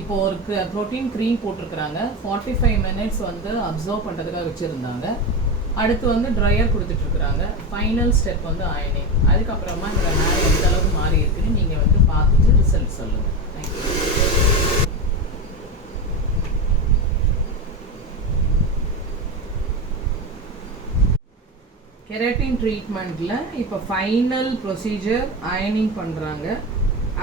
இப்போ ஒரு protein cream போட்டிருக்கிறாங்க. 45 மினிட்ஸ் வந்து அப்சர்வ் பண்ணுறதுக்காக வச்சுருந்தாங்க. அடுத்து வந்து ட்ரையர் கொடுத்துட்ருக்குறாங்க. ஃபைனல் ஸ்டெப் வந்து அயனிங். அதுக்கப்புறமா இந்த ஹேர் எந்த அளவுக்கு மாறி இருக்குன்னு நீங்கள் வந்து பார்த்துட்டு ரிசல்ட் சொல்லுங்கள். தேங்க்யூ. கெராட்டின் ட்ரீட்மெண்ட்டில் இப்போ ஃபைனல் ப்ரொசீஜர் அயனிங் பண்ணுறாங்க.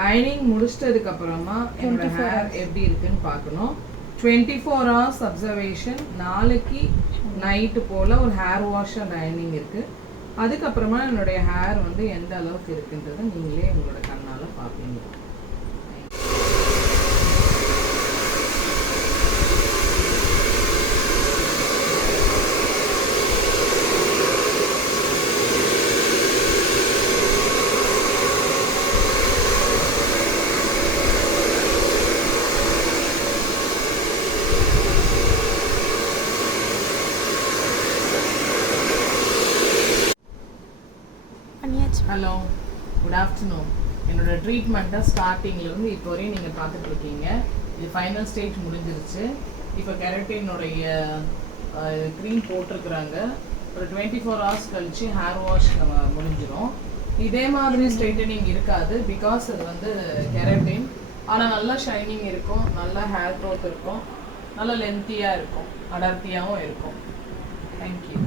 அயனிங் முடிச்சிட்டதுக்கப்புறமா என்னோட ஹேர் எப்படி இருக்குன்னு பார்க்கணும். 24 hours அப்சர்வேஷன். நாளைக்கு நைட்டு போல் ஒரு ஹேர் வாஷ் அண்ட் அயனிங் இருக்குது. அதுக்கப்புறமா என்னுடைய ஹேர் வந்து எந்த அளவுக்கு இருக்குன்றதை நீங்களே உங்களோட கண்ணால் பார்ப்பீங்க. Hello, good afternoon. என்னோடய ட்ரீட்மெண்ட்டை ஸ்டார்டிங்லேருந்து இப்போ வரையும் நீங்கள் பார்த்துட்ருக்கீங்க. இது ஃபைனல் ஸ்டேஜ் முடிஞ்சிருச்சு. இப்போ கெராட்டினுடைய க்ரீம் போட்டிருக்குறாங்க. ஒரு 24 hours கழித்து ஹேர் வாஷ் நம்ம முடிஞ்சிடும். இதே மாதிரி ஸ்ட்ரைட்டனிங் இருக்காது, பிகாஸ் அது வந்து கெராட்டின். ஆனால் நல்லா ஷைனிங் இருக்கும், நல்லா ஹேர் க்ரோத் இருக்கும், நல்லா லென்த்தியாக இருக்கும், அடர்த்தியாகவும் இருக்கும். தேங்க்யூ.